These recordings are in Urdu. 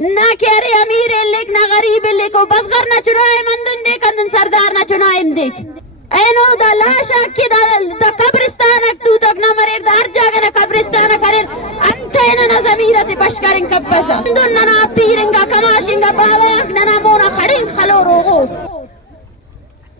نہ کہہ رہے امیر لکھ نہ غریب لکھو بس گھر نہ چنائے مندن دے کندن سردار نہ چنائم دیکھ اینو دا لاشا کی دا قبرستان اکتو تک نہ مریر دا ہر جاگہ نہ قبرستان کریر انتینا نہ زمیرت بشکرین کب پسا اندن نہ پیرنگا کماشنگا باواک نہ مونا کھڑین خلو روغو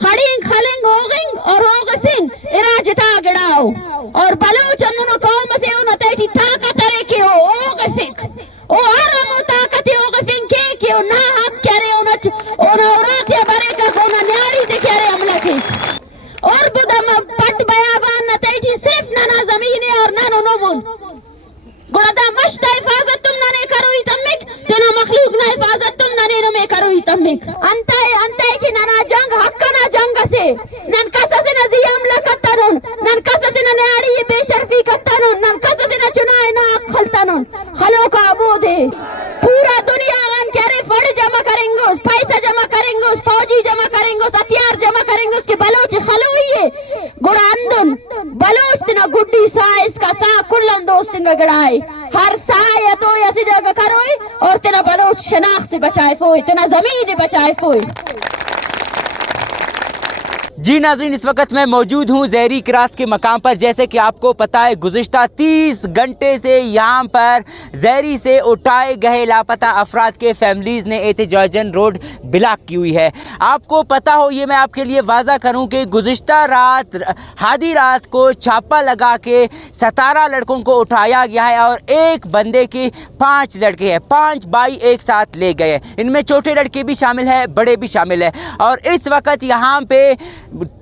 کھڑین خلنگ ہوگنگ اور ہوگفنگ اراجتا گڑاؤ اور بلوچ انہوں قوم سے انہوں تیجی طاقت رکھے ہو ہوگفنگ او حرم و طاقت ہوگفنگ کے نہ حق کرے انہوں اوراتیا برے کا کونا نیاری دکھرے عملہ کی اور بدم پٹ بیابان نہ تیجی صرف نہ زمین اور نہ نمون گوڑا دا مشتا حفاظت تم نہ کروئی تمک تنا مخلوق نہ حفاظت تم نہ نمے کروئی تمک انتائے کی نہ جنگ حق نہ جنگ سے نن کسا سے نہ زیام لکتنون نن کسا سے نہ نیاری بے شرفی کتنون نن کسا سے نہ چنائے نہ خلطنون خلو کا عبود ہے پورا دنیا غن کرے فڑ جمع کریں گے پیسہ جمع کریں گے فوجی جمع کریں گے ہتھیار جمع کریں گے اس کے بلوچ خلوئی ہے گوڑا اندن بلوچ تنا گڈی سائز کا سا کلن دوست تنگا گڑائے ہر سایہ تو ایسی جگہ کروئی اور تنا بلوچ شناخت بچائے فوئی تنا زمین بچائے فوئی جی ناظرین اس وقت میں موجود ہوں زہری کراس کے مقام پر جیسے کہ آپ کو پتہ ہے گزشتہ 30 گھنٹے سے یہاں پر زہری سے اٹھائے گئے لاپتہ افراد کے فیملیز نے احتجاجاً روڈ بلاک کی ہوئی ہے آپ کو پتہ ہو یہ میں آپ کے لیے واضح کروں کہ گزشتہ رات آدھی رات کو چھاپا لگا کے 17 لڑکوں کو اٹھایا گیا ہے اور ایک بندے کے 5 لڑکے ہیں 5 بھائی ایک ساتھ لے گئے ان میں چھوٹے لڑکے بھی شامل ہیں بڑے بھی شامل ہیں اور اس وقت یہاں پہ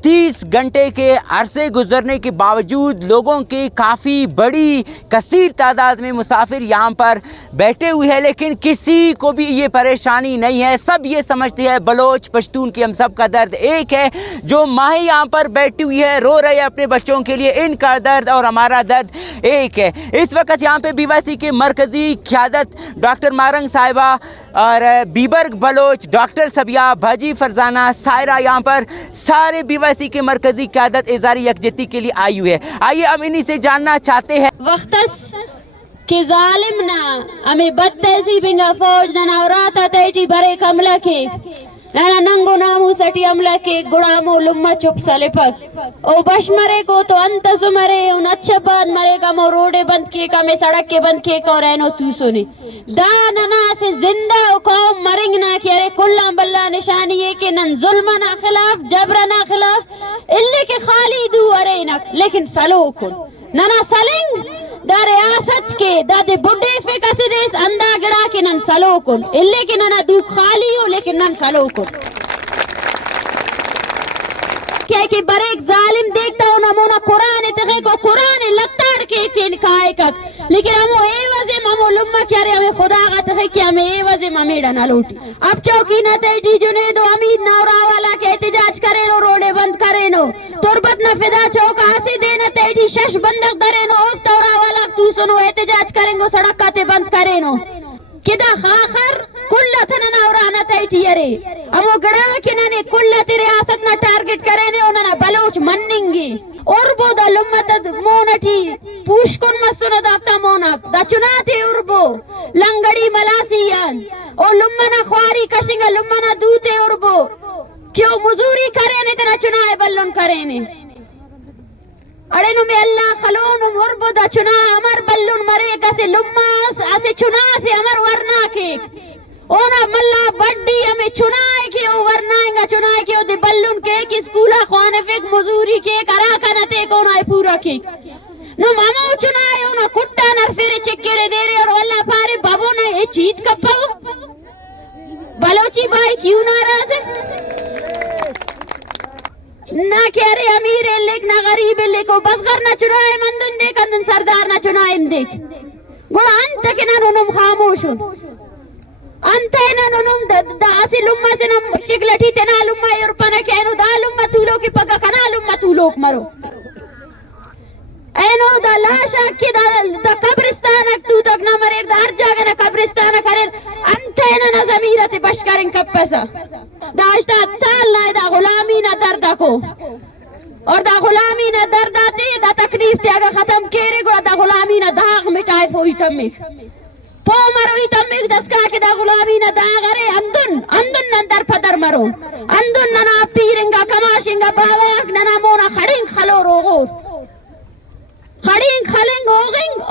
30 گھنٹے کے عرصے گزرنے کے باوجود لوگوں کی کافی بڑی کثیر تعداد میں مسافر یہاں پر بیٹھے ہوئے ہیں لیکن کسی کو بھی یہ پریشانی نہیں ہے سب یہ سمجھتے ہیں بلوچ پشتون کی ہم سب کا درد ایک ہے جو ماں یہاں پر بیٹھی ہوئی ہے رو رہے ہیں اپنے بچوں کے لیے ان کا درد اور ہمارا درد ایک ہے اس وقت یہاں پہ بی وائی سی کے مرکزی قیادت ڈاکٹر مارنگ صاحبہ اور بیبرگ بلوچ ڈاکٹر سبیہ بھاجی فرزانہ سائرہ یہاں پر سارے بی وائی سی کے مرکزی قیادت اظہار یکجہتی کے لیے آئی ہوئی ہے آئیے ہم انہی سے جاننا چاہتے ہیں وقتس کہ ظالم نہ ہمیں بد تہذیبنگا فوج نہ نوراتا تیٹی برے کملہ کے نہ ننگو نامو سٹی عملہ کے گڑامو لمہ چپ سلپک او بش مرے کو تو انتس مرے ان اچھا بعد مرے کا مو روڈے بند کیے کا میں سڑک کے بند کیے کا اور اینو تو سنے دا ننا سے زندہ قوم مرنگ نہ کیا رے کلہ بلہ نشانی ہے کہ نن ظلم نہ خلاف جبر نہ خلاف اللہ کے خالی دو ارینک لیکن سلو کن ننا سلنگ دا ریاست کے دا دے بڑے فیکا سے دیس اندہ گڑا کے نن سلو کن اللہ کے ننا دو خالی ہو لیکن نن سلو کن کیا کہ بریک ظالم دیکھتا ہوں نمونا قرآن اتخے کو قرآن لطار کے انکائے کک لیکن ہمو اے وزم ہمو لمہ کیا رہے ہمیں خدا آگا تخے کہ ہمیں اے وزم ہمیڑا نہ لوٹی اب چوکی نہ تیٹی جنے دو امید نورا والا کے احتجاج کرے نو روڑے بند کرے نو تربت نہ فدا چوکا ہسی دینا تیٹی شش بندق درے نو اوف تورا والا تو سنو احتجاج کریں گو سڑکاتے بند کرے نو کدا خاخر کلہ تننا اورانا تیٹی یرے ہمو گڑا کننے کلہ تی ریاست نہ ٹارگٹ کرے نے انہا بلوچ مننگی اربو دا لمت مونٹی پوشکن مسونو دافتا مونک دا چناتی اربو لنگڑی ملاسیان او لمنا خواری کشنگا لمنا دوتے اربو کیوں مزوری کرے نے تنا چنائے بلن کرے نے اڑے نو میں اللہ خلون مربو دا چنا امر بلن مرے کسے لماس اسے چنا سے امر ورنا کے اونا ملا بڑی ہمیں چنائے کے او ورنائیں گا چنائے کے او دے بلن کے کی سکولہ خوانے فیک مزوری کے کراکا نتے کو اونا پورا کے نو مامو چنائے اونا کٹا نرفیرے چکرے دے رہے اور واللہ پارے بابو نا اے چیت کپا بلوچی بھائی کیوں ناراض ہے نہ کہہ رہے امیر لکھ نہ غریب لکھو بس گھر نہ چنائے مندن دے کندن سردار نہ چنائے دیکھ گوڑا انت کے نہ ننم خاموش انت نہ ننم دا اسی لمہ سے نم شکلٹی تینا لمہ یورپنا کہنو دا لمہ تولو کی پگا کنا لمہ تولوک مرو اینو دا لاشا کی دا قبرستان اکتو تک نہ مریر دا ہر جاگہ نہ قبرستان کریر انت نہ زمیرت بشکرین کب پیسا دا 80 سال نہ دا غلامی نہ درد کو اور دا غلامی نہ درد آتے دا تکلیف تے اگر ختم کرے گا دا غلامی نہ داغ مٹائے فوئی تمک Pomaru itamik daska ke da gulami na dagare andun nandar padar maru andun nana piringa kamashinga bawak nana mona khadin khalo rogo khadin khaling oging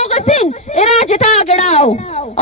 oging irajta gidao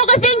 oging